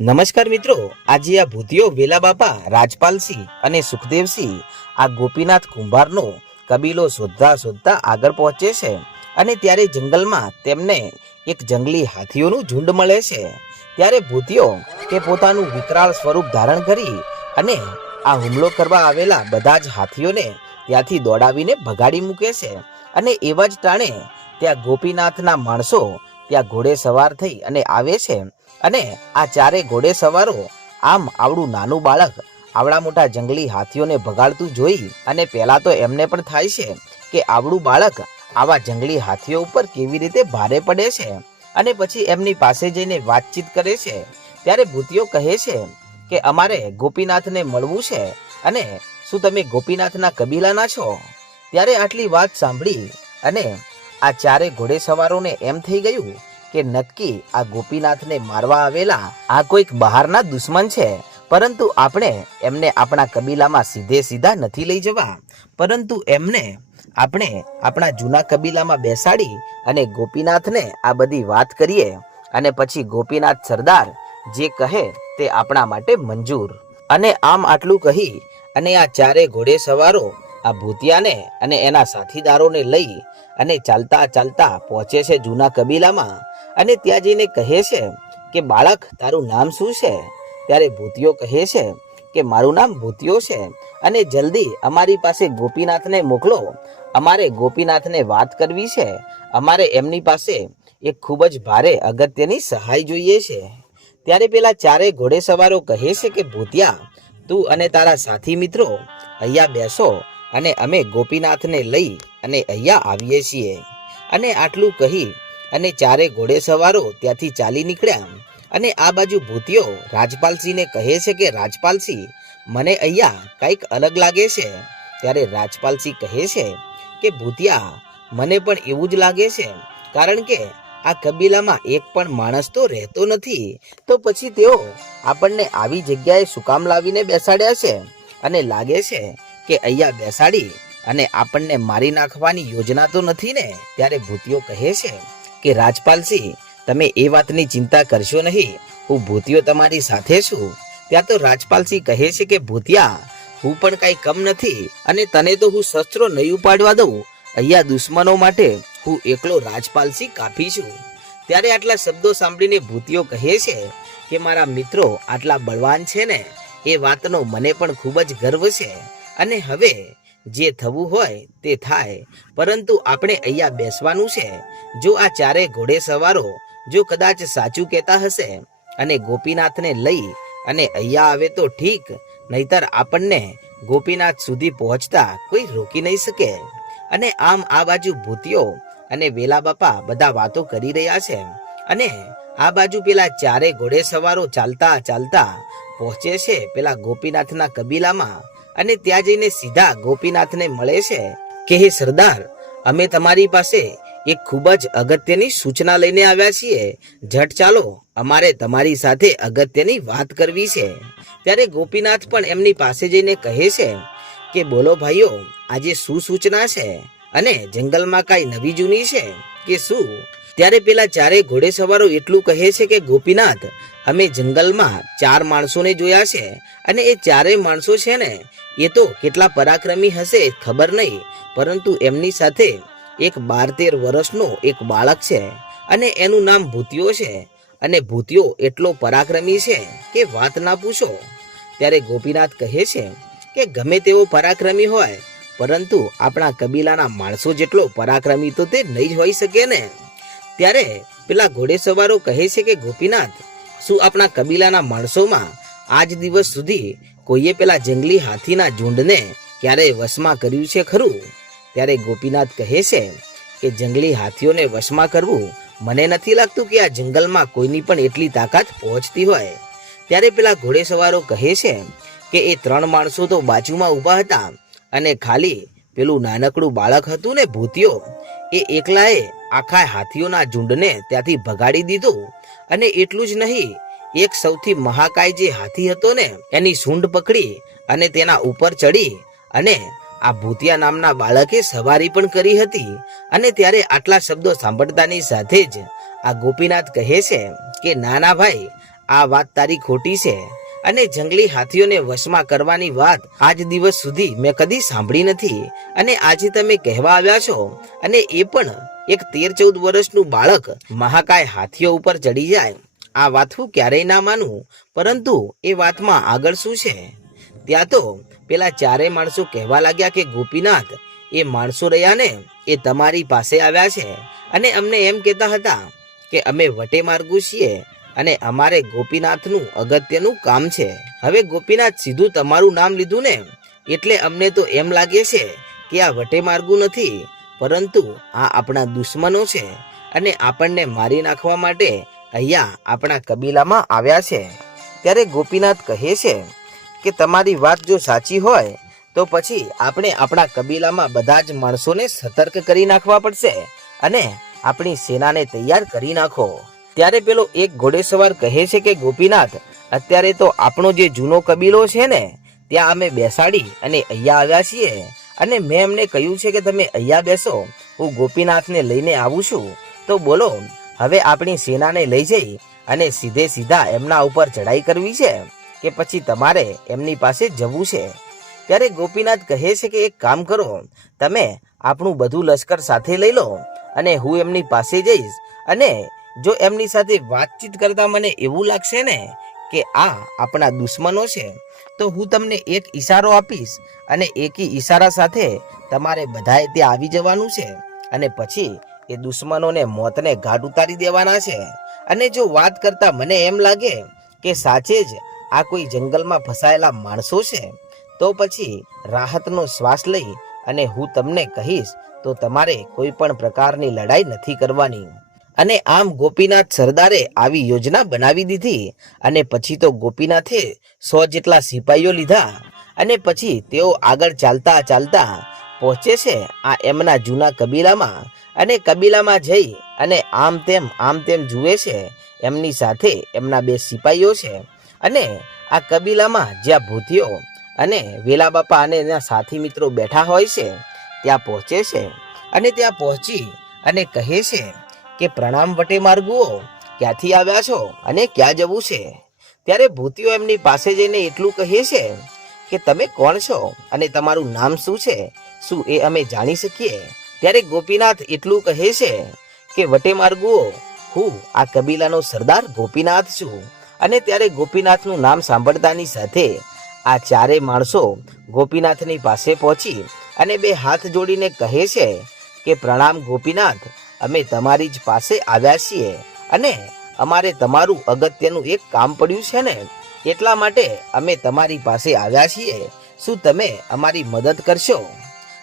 નમસ્કાર મિત્રો, આજે આ ભૂતિયો વેલા બાપા રાજપાલસિંહ અને સુખદેવસિંહ આ ગોપીનાથ કુંભારનો કબીલો શોધતા શોધતા આગળ પહોંચે છે અને ત્યારે જંગલમાં તેમને એક જંગલી હાથીઓનું ઝુંડ મળે છે. ત્યારે ભૂતિયો તે પોતાનું વિકરાળ સ્વરૂપ ધારણ કરી અને આ હુમલો કરવા આવેલા બધા જ હાથીઓને ત્યાંથી દોડાવીને ભગાડી મૂકે છે અને એવા જ ટાણે ત્યાં ગોપીનાથના માણસો ત્યાં ઘોડે સવાર થઈ અને આવે છે અને આ ચારે ઘોડે સવારો આમ આવડું નાનું બાળક આવડા મોટા જંગલી હાથીઓને ભગાડતું જોઈ અને પહેલાં તો એમને પણ થાય છે કે આવડું બાળક આવા જંગલી હાથીઓ ઉપર કેવી રીતે ભારે પડે છે અને પછી એમની પાસે જઈને વાતચીત કરે છે. ત્યારે ભૂતિઓ કહે છે કે અમારે ગોપીનાથને મળવું છે અને શું તમે ગોપીનાથના કબીલાના છો? ત્યારે આટલી વાત સાંભળી અને આ ચારે ઘોડેસવારોને એમ થઈ ગયું કે નક્કી આ ગોપીનાથને મારવા આવેલા આ કોઈક બહારના દુશ્મન છે? પરંતુ આપણે એમને આપણા કબીલામાં સીધે સીધા નથી લઈ જવા. પરંતુ એમને આપણે આપણા જૂના કબીલામાં બેસાડી અને ગોપીનાથને આ બધી વાત કરીએ અને પછી ગોપીનાથ સરદાર જે કહે તે આપણા માટે મંજૂર. અને આમ આટલું કહી અને આ ચારે ઘોડે સવારો આ ભૂતિયાને અને એના સાથીદારોને લઈ અને ચાલતા ચાલતા પહોંચે છે જૂના કબીલામાં અને ત્યાં જઈને કહે છે કે, બાળક, તારું નામ શું છે? ત્યારે ભૂતિયો કહે છે કે, મારું નામ ભૂતિયો છે અને જલ્દી અમારી પાસે ગોપીનાથને મોકલો. અમારે ગોપીનાથને વાત કરવી છે. અમારે એમની પાસે એક ખૂબ જ ભારે અગત્યની સહાય જોઈએ છે. ત્યારે પેલા ચારે ઘોડે સવારો કહે છે કે, ભૂતિયા, તું અને તારા સાથી મિત્રો અહીંયા બેસો અને અમે ગોપીનાથને લઈ અને અહીંયા આવીએ છીએ. અને આટલું કહી અને ચારે ઘોડે સવારો ત્યાંથી ચાલી નીકળ્યા અને આ બાજુ ભૂતિયો રાજપાલસિંહને કહે છે કે, રાજપાલસિંહ, મને અહીંયા કંઈક અલગ લાગે છે. ત્યારે રાજપાલસિંહ કહે છે કે, ભૂતિયા, મને પણ એવું જ લાગે છે. કારણ કે આ કબીલામાં એક પણ માણસ તો રહેતો નથી. તો પછી તેઓ આપણને આવી જગ્યાએ સુકામ લાવીને બેસાડ્યા છે અને લાગે છે કે અહીંયા બેસાડી અને આપણને મારી નાખવાની યોજના તો નથી ને? ત્યારે ભૂતિયો કહે છે કે રાજપાલસિંહ, તમે એ વાતની ચિંતા કરશો નહીં. હું ભૂતિયો તમારી સાથે છું. ત્યાં તો રાજપાલસિંહ કહે છે કે, ભૂતિયા, હું પણ કાંઈ કમ નથી અને તને તો હું શસ્ત્રો નહીં ઉપાડવા દઉં. અહીંયા દુશ્મનો માટે હું એકલો રાજપાલસિંહ કાફી છું. ત્યારે આટલા શબ્દો સાંભળીને ભૂતિયો કહે છે કે, મારા મિત્રો આટલા બળવાન છે ને, એ વાતનો મને પણ ખૂબ જ ગર્વ છે. અને હવે જે થવું હોય તે થાય. પરંતુ આપણે અહીંયા બેસવાનું છે. જો આ ચારે ઘોડે સવારો, જો કદાચ સાચું કહેતા હશે અને ગોપીનાથને લઈ અને અહીંયા આવે તો ઠીક, નહીતર આપણને ગોપીનાથ સુધી પહોંચતા કોઈ રોકી નહીં શકે. અને આમ આ બાજુ ભૂતિયો અને વેલા બાપા બધા વાતો કરી રહ્યા છે. અને આ બાજુ પેલા ચારે ઘોડે સવારો ચાલતા ચાલતા પહોંચે છે પેલા ગોપીનાથના કબીલામાં. અને ત્યાં જઈને સીધા ગોપીનાથને મળે છે કે, હે સરદાર, અમે તમારી પાસે એક ખૂબ જ અગત્યની સૂચના લઈને આવ્યા છીએ. ઝટ ચાલો, અમારે તમારી સાથે અગત્યની વાત કરવી છે. ત્યારે ગોપીનાથ પણ એમની પાસે જઈને કહે છે કે, બોલો ભાઈઓ, આજે શું સૂચના છે? અને જંગલમાં કાંઈ નવી જૂની છે? કે શું ત્યારે પેલા ચારે ઘોડેસવારો એટલું કહે છે કે, ગોપીનાથ, અમે જંગલમાં ચાર માણસોને જોયા છે અને એ ચારેય માણસો છે ને, એ તો કેટલા પરાક્રમી હશે ખબર નહીં, પરંતુ એમની સાથે એક બાર તેર વર્ષનો એક બાળક છે અને એનું નામ ભૂતિયો છે અને ભૂતિયો એટલો પરાક્રમી છે કે વાત ના પૂછો. ત્યારે ગોપીનાથ કહે છે કે, ગમે તેવો પરાક્રમી હોય, પરંતુ આપણા કબીલાના માણસો જેટલો પરાક્રમી તો તે નહીં જ હોઈ શકે ને. ત્યારે પેલા ઘોડેસવારો કહે છે કે, ગોપીનાથ, શું આપણા કબીલાના માણસોમાં આજ દિવસ સુધી કોઈએ પેલા જંગલી હાથીના ઝુંડને ક્યારેય વશમાં કર્યું છે ખરું? ત્યારે ગોપીનાથ કહે છે કે, જંગલી હાથીઓને વશમાં કરવું મને નથી લાગતું કે આ જંગલમાં કોઈની પણ એટલી તાકાત પહોંચતી હોય. ત્યારે પેલા ઘોડેસવારો કહે છે કે, એ ત્રણ માણસો તો બાજુમાં ઊભા હતા અને ખાલી પેલું નાનકડું બાળક હતું ને ભૂતિયો, એ એકલાએ આખા હાથીઓના ઝુંડને ત્યાંથી ભગાડી દીધું. અને એટલું જ નહીં, એક સૌથી મહાકાય જે હાથી હતો ને, એની સૂંઢ પકડી અને તેના ઉપર ચડી અને આ ભૂતિયા નામના બાળકે સવારી પણ કરી હતી. અને ત્યારે આટલા શબ્દો સાંભળતાની સાથે જ આ ગોપીનાથ કહે છે કે, નાના ભાઈ, આ વાત તારી ખોટી છે. અને જંગલી હાથીઓને વશમાં કરવાની વાત આજ દિવસ સુધી મેં કદી સાંભળી નથી. અને આજે તમે કહેવા આવ્યા છો, અને એ પણ એક તેર ચૌદ વર્ષનું બાળક મહાકાય હાથીઓ ઉપર ચડી જાય. આ વાત હું ક્યારેય ના માનું, પરંતુ એ વાતમાં આગળ શું છે? ત્યાં તો પેલા ચારેય માણસો કહેવા લાગ્યા કે ગોપીનાથ, એ માણસો રહ્યા ને, એ તમારી પાસે આવ્યા છે. અને અમને એમ કહેતા હતા કે અમે વટે માર્ગુ છીએ અને અમારે ગોપીનાથનું અગત્યનું કામ છે. હવે ગોપીનાથ સીધું તમારું નામ લીધું ને? એટલે અમને તો એમ લાગે છે કે આ વટે માર્ગું નથી, પરંતુ આ આપણા દુશ્મનો છે અને આપણને મારી નાખવા માટે અહીંયા આપણા કબીલામાં આવ્યા છે. ત્યારે ગોપીનાથ કહે છે કે તમારી વાત જો સાચી હોય, તો પછી આપણે આપણા કબીલામાં બધા જ માણસોને સતર્ક કરી નાખવા પડશે અને આપણી સેનાને તૈયાર કરી નાખો. ત્યારે પેલો એક ઘોડેસવાર કહે છે કે, ગોપીનાથ, અત્યારે તો આપણો જે જૂનો કબીલો છે ને, ત્યાં અમે બેસાડી અને અહીંયા આવ્યા છીએ. અને મેં એમને કહ્યું છે કે, તમે અહીંયા બેસો. હું ગોપીનાથને લઈને આવું છું. તો બોલો, હવે આપણી સેનાને લઈ જઈ અને સીધે સીધા એમના ઉપર ચડાઈ કરવી છે કે પછી તમારે એમની પાસે જવું છે? ત્યારે ગોપીનાથ કહે છે કે, એક કામ કરો. તમે આપણું બધું લશ્કર સાથે લઈ લો અને હું એમની પાસે જઈશ અને જો એમની સાથે વાતચીત કરતા મને એવું લાગશે ને કે આ આપણા દુશ્મનો છે, તો હું તમને એક ઈશારો આપીશ અને એકી ઈશારા સાથે તમારે બધાએ ત્યાં આવી જવાનું છે અને પછી એ દુશ્મનોને મોતને ઘાટ ઉતારી દેવાના છે. અને જો વાત કરતા મને એમ લાગે કે સાચે જ આ કોઈ જંગલમાં ફસાયેલા માણસો છે, તો પછી રાહતનો શ્વાસ લઈ અને હું તમને કહીશ, તો તમારે કોઈ પણ પ્રકારની લડાઈ નથી કરવાની. અને આમ ગોપીનાથ સરદારે આવી યોજના બનાવી દીધી અને પછી તો ગોપીનાથે સો જેટલા સિપાહીઓ લીધા અને પછી તેઓ આગળ ચાલતા ચાલતા પહોંચે છે આ એમના જૂના કબીલામાં અને કબીલામાં જઈ અને આમ તેમ આમ તેમ જુએ છે એમની સાથે એમના બે સિપાહીઓ છે અને આ કબીલામાં જ્યાં ભૂતિઓ અને વેલા બાપા અને એના સાથી મિત્રો બેઠા હોય છે, ત્યાં પહોંચે છે અને ત્યાં પહોંચી અને કહે છે કે પ્રણામ વટે માર્ગુઓ, ક્યાંથી આવ્યા છો અને ક્યાં જવું છે? ત્યારે ભૂતિઓ એમની પાસે જઈને એટલું કહે છે કે તમે કોણ છો અને તમારું નામ શું છે? શું એ અમે જાણી શકીએ? ત્યારે ગોપીનાથ એટલું કહે છે કે, વટે માર્ગુઓ, હું આ કબીલાનો સરદાર ગોપીનાથ છું. અને ત્યારે ગોપીનાથનું નામ સાંભળતાની સાથે આ ચારે માણસો ગોપીનાથની પાસે પહોંચી અને બે હાથ જોડીને કહે છે કે, પ્રણામ ગોપીનાથ અમે તમારી જ પાસે આવ્યા છીએ. અને અમારે તમારું અગત્યનું એક કામ પડ્યું છે ને, એટલા માટે અમે તમારી પાસે આવ્યા છીએ. શું તમે અમારી મદદ કરશો?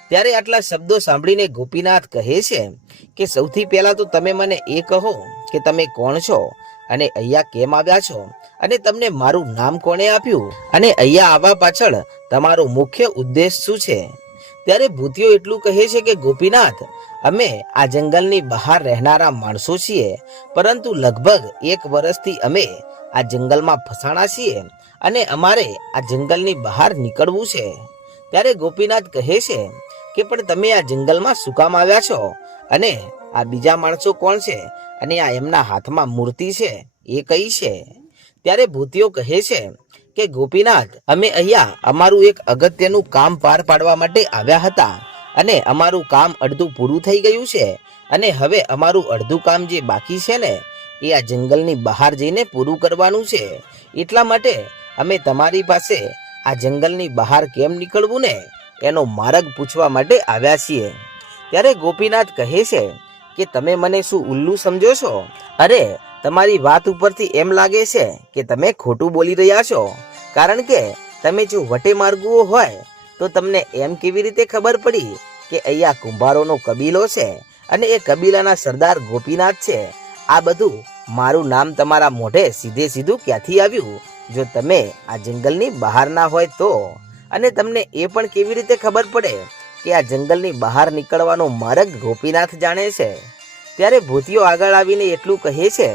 ત્યારે આટલા શબ્દો સાંભળીને ગોપીનાથ કહે છે કે, સૌથી પહેલા તો તમે મને એ કહો કે તમે કોણ છો? અને અહીંયા કેમ આવ્યા છો? અને તમને મારું નામ કોણે આપ્યું? અને અહીંયા આવવા પાછળ તમારો મુખ્ય ઉદ્દેશ શું છે? ત્યારે ભૂતિઓ એટલું કહે છે કે, ગોપીનાથ, અમે આ જંગલની બહાર રહેનારા માણસો છીએ, પરંતુ લગભગ એક વર્ષથી અમે આ જંગલમાં ફસાણા છીએ અને અમારે આ જંગલની બહાર નીકળવું છે. ત્યારે ગોપીનાથ કહે છે કે, પણ તમે આ જંગલમાં શું કામ આવ્યા છો? અને આ બીજા માણસો કોણ છે? અને આ એમના હાથમાં મૂર્તિ છે? એ કઈ છે? ત્યારે ભૂતિઓ કહે છે કે ગોપીનાથ, અમે અહીંયા અમારું એક અગત્યનું કામ પાર પાડવા માટે આવ્યા હતા અને અમારું કામ અડધું પૂરું થઈ ગયું છે અને હવે અમારું અડધું કામ જે બાકી છે ને, એ આ જંગલની બહાર જઈને પૂરું કરવાનું છે. એટલા માટે અમે તમારી પાસે આ જંગલની બહાર કેમ નીકળવું ને, એનો માર્ગ પૂછવા માટે આવ્યા છીએ. ત્યારે ગોપીનાથ કહે છે કે, તમે મને શું ઉલ્લુ સમજો છો? અરે તમારી વાત ઉપરથી એમ લાગે છે કે તમે ખોટું બોલી રહ્યા છો? કારણ કે તમે જો વટે માર્ગુઓ હોય, તો તમને એમ કેવી રીતે ખબર પડી કે અહીંયા કુંભારોનો કબીલો છે અને એ કબીલાના સરદાર ગોપીનાથ છે? આ બધું મારું નામ તમારા મોઢે સીધે સીધું ક્યાંથી આવ્યું? જો તમે આ જંગલની બહાર ના હોય તો? અને તમને એ પણ કેવી રીતે ખબર પડે કે આ જંગલની બહાર નીકળવાનો માર્ગ ગોપીનાથ જાણે છે? ત્યારે ભૂતિઓ આગળ આવીને એટલું કહે છે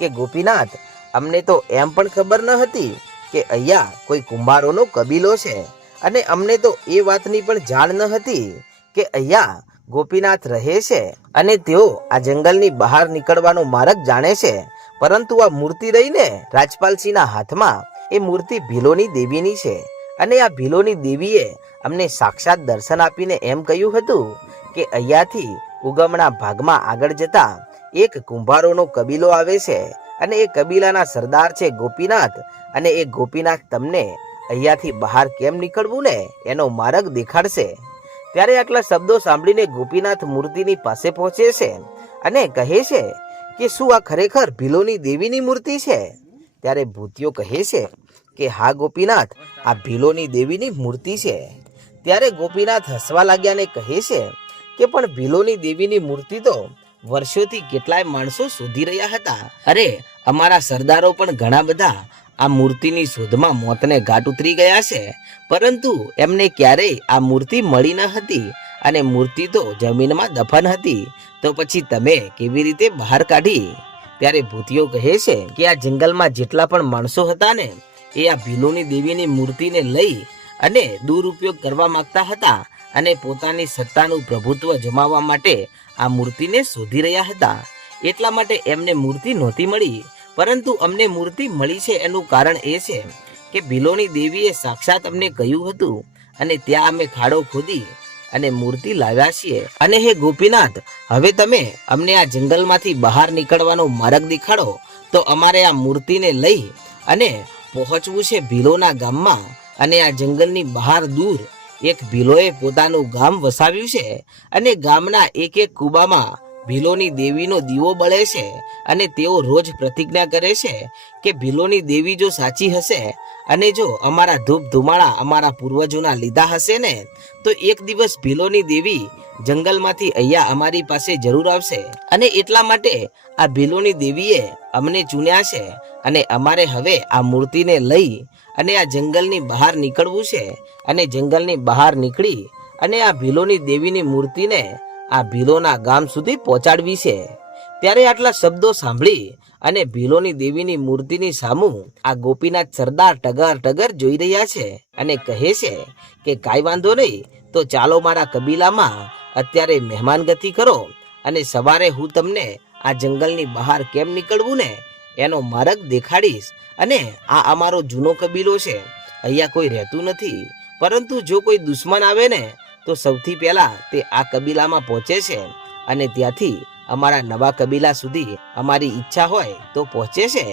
કે ગોપીનાથ? અમને તો એમ પણ ખબર ન હતી કે અહીંયા કોઈ કુંભારોનો કબીલો છે. અને અમને તો એ વાતની પણ જાણ ન હતી કે અહીંયા ગોપીનાથ રહે છે અને તેઓ આ જંગલની બહાર નીકળવાનો માર્ગ જાણે છે. પરંતુ આ મૂર્તિ રહીને રાજપાલસિંહના હાથમાં એ મૂર્તિ ભીલોની દેવીની છે. અને આ ભીલોની દેવીએ અમને સાક્ષાત દર્શન આપીને એમ કહ્યું હતું કે અહીંયાથી ઉગમણા ભાગમાં આગળ જતા એક કુંભારોનો કબીલો આવે છે અને એ કબીલાના સરદાર છે ગોપીનાથ. અને એ ગોપીનાથ તમને અહીંયાથી બહાર કેમ નીકળવું ને એનો માર્ગ દેખાડશે. ત્યારે આટલા શબ્દો સાંભળીને ગોપીનાથ મૂર્તિની પાસે પહોંચે છે અને કહે છે કે શું આ ખરેખર ભીલોની દેવીની મૂર્તિ છે? ત્યારે ભૂતિયો કહે છે કે હા ગોપીનાથ, આ ભીલોની દેવીની મૂર્તિ છે. ત્યારે ગોપીનાથ હસવા લાગ્યા અને કહે છે કે પણ ભીલોની દેવીની મૂર્તિ તો વર્ષોથી કેટલાય માણસો શોધી રહ્યા હતા. અરે, અમારા સરદારો પણ ઘણા બધા આ મૂર્તિની શોધમાં મોતને ઘાટ ઉતરી ગયા છે. પરંતુ એમને ક્યારેય આ મૂર્તિ મળી ન હતી અને મૂર્તિ તો જમીનમાં દફન હતી. તો પછી તમે કેવી રીતે બહાર કાઢી? ત્યારે ભૂતિયો કહે છે કે આ જંગલમાં જેટલા પણ માણસો હતા ને, એ આ ભીલોની દેવીની મૂર્તિને લઈ અને દુરુપયોગ કરવા માંગતા હતા. અને પોતાની સત્તાનું પ્રભુત્વ જમાવવા માટે આ મૂર્તિને શોધી રહ્યા હતા. એટલા માટે એમને મૂર્તિ નહોતી મળી, પરંતુ અમને મૂર્તિ મળી છે એનું કારણ એ છે કે ભીલોની દેવીએ સાક્ષાત અમને કહ્યું હતું, અને ત્યાં અમે ખાડો ખોદી અને મૂર્તિ લાવ્યા છીએ. અને હે ગોપીનાથ, હવે તમે અમને આ જંગલમાંથી બહાર નીકળવાનો માર્ગ દેખાડો, તો અમારે આ મૂર્તિને લઈ અને પહોંચવું છે ભીલોના ગામમાં અને આ જંગલની બહાર દૂર. એક ભીલોએ પોતાનું ગામ વસાવ્યું છે અને ગામના એક એક કુબામાં ભીલોની દેવીનો દીવો બળે છે અને તેઓ રોજ પ્રતિજ્ઞા કરે છે કે ભીલોની દેવી જો સાચી હશે અને જો અમારા ધૂપ ધુમાળા અમારા પૂર્વજોના લીધા હશે ને, તો એક દિવસ ભીલોની દેવી જંગલમાંથી અહીંયા અમારી પાસે જરૂર આવશે અને એટલા માટે આ ભીલોની દેવીએ અમને ચૂન્યા છે અને અમારે હવે આ મૂર્તિને લઈ અને આ જંગલની બહાર નીકળવું છે અને જંગલની બહાર નીકળી અને આ ભીલોની દેવીની મૂર્તિને આ ભીલોના ગામ સુધી પહોંચાડવી છે. ત્યારે આટલા શબ્દો સાંભળી અને ભીલોની દેવીની મૂર્તિની સામું આ ગોપીનાથ સરદાર ટગર ટગર જોઈ રહ્યા છે અને કહે છે કે કાંઈ વાંધો નહીં, તો ચાલો મારા કબીલામાં અત્યારે મહેમાનગતિ કરો અને સવારે હું તમને આ જંગલની બહાર કેમ નીકળવું ને એનો માર્ગ દેખાડીશ અને આ અમારો જૂનો કબીલો છે. અહીંયા કોઈ રહેતું નથી. પરંતુ જો કોઈ દુશ્મન આવે ને, તો સૌથી પહેલા તે આ કબીલામાં પહોંચે છે અને ત્યાંથી અમારા નવા કબીલા સુધી અમારી ઈચ્છા હોય તો પહોંચે છે.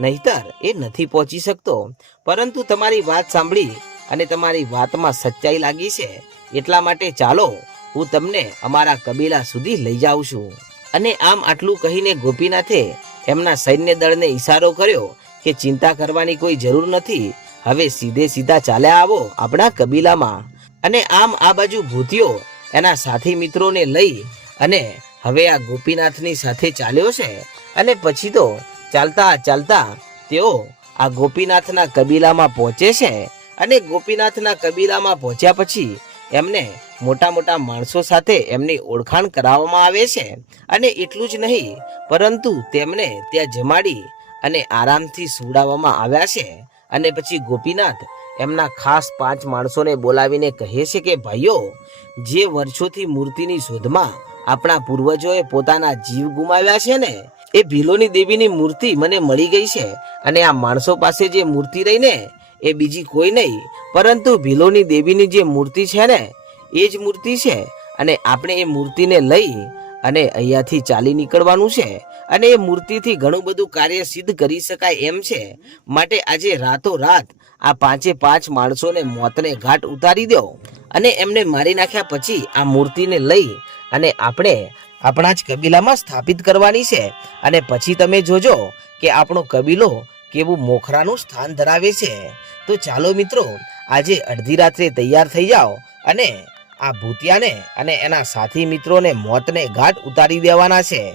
નહીતર એ નથી પહોંચી શકતો. પરંતુ તમારી વાત સાંભળી અને તમારી વાતમાં સચ્ચાઈ લાગી છે. એટલા માટે ચાલો હું તમને અમારા કબીલા સુધી લઈ જાઉં છું. અને આમ આટલું કહીને ગોપીનાથે એમના સૈન્ય દળને ઈશારો કર્યો કે ચિંતા કરવાની કોઈ જરૂર નથી. હવે સીધે સીધા ચાલ્યા આવો આપણા કબીલામાં. અને આમ આ બાજુ ભૂતિયો એના સાથી મિત્રોને લઈ અને હવે આ ગોપીનાથની સાથે ચાલ્યો છે. અને પછી તો ચાલતા ચાલતા તેઓ આ ગોપીનાથના કબીલામાં પહોંચે છે. અને ગોપીનાથના કબીલામાં પહોંચ્યા પછી એમને મોટા મોટા માણસો સાથે એમની ઓળખાણ કરાવવામાં આવે છે અને એટલું જ નહીં, પરંતુ તેમને ત્યાં જમાડી અને આરામથી સુવડાવવામાં આવ્યા છે. અને પછી ગોપીનાથ એમના ખાસ પાંચ માણસોને બોલાવીને કહે છે કે, ભાઈઓ, જે વર્ષોથી મૂર્તિની શોધમાં આપણા પૂર્વજોએ પોતાના જીવ ગુમાવ્યા છે ને, એ ભીલોની દેવીની મૂર્તિ મને મળી ગઈ છે અને આ માણસો પાસે જે મૂર્તિ રહી ને એ બીજી કોઈ નહીં. પરંતુ ભીલોની દેવીની જે મૂર્તિ છે ને, એ જ મૂર્તિ છે. અને આપણે એ મૂર્તિને લઈ અને અહીંયાથી ચાલી નીકળવાનું છે. અને એ મૂર્તિથી ઘણું બધું કાર્ય સિદ્ધ કરી શકાય એમ છે. માટે આજે રાતોરાત આ પાંચે પાંચ માણસોને મોતને ઘાટ ઉતારી દો. અને એમને મારી નાખ્યા પછી આ મૂર્તિને લઈ અને આપણે આપણા જ કબીલામાં સ્થાપિત કરવાની છે. અને પછી તમે જોજો કે આપણો કબીલો કેવું મોખરાનું સ્થાન ધરાવે છે? તો ચાલો મિત્રો, આજે અડધી રાત્રે તૈયાર થઈ જાઓ અને આ ભૂતિયાને અને એના સાથી મિત્રોને મોતને ઘાટ ઉતારી દેવાના છે.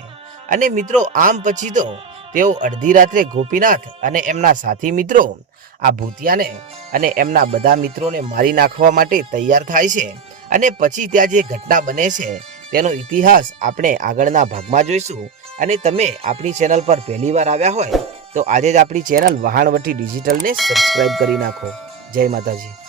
અને મિત્રો, આમ પછી તો તેઓ અડધી રાત્રે ગોપીનાથ અને એમના સાથી મિત્રો, આ ભૂતિયાને અને એમના બધા મિત્રોને મારી નાખવા માટે તૈયાર થાય છે. અને પછી ત્યાં જે ઘટના બને છે, તેનો ઇતિહાસ આપણે આગળના ભાગમાં જોઈશું. અને તમે આપણી ચેનલ પર પહેલી વાર આવ્યા હોય તો આજે જ આપણી ચેનલ વહાણવટી ડિજિટલને સબસ્ક્રાઇબ કરી નાખો. જય માતાજી.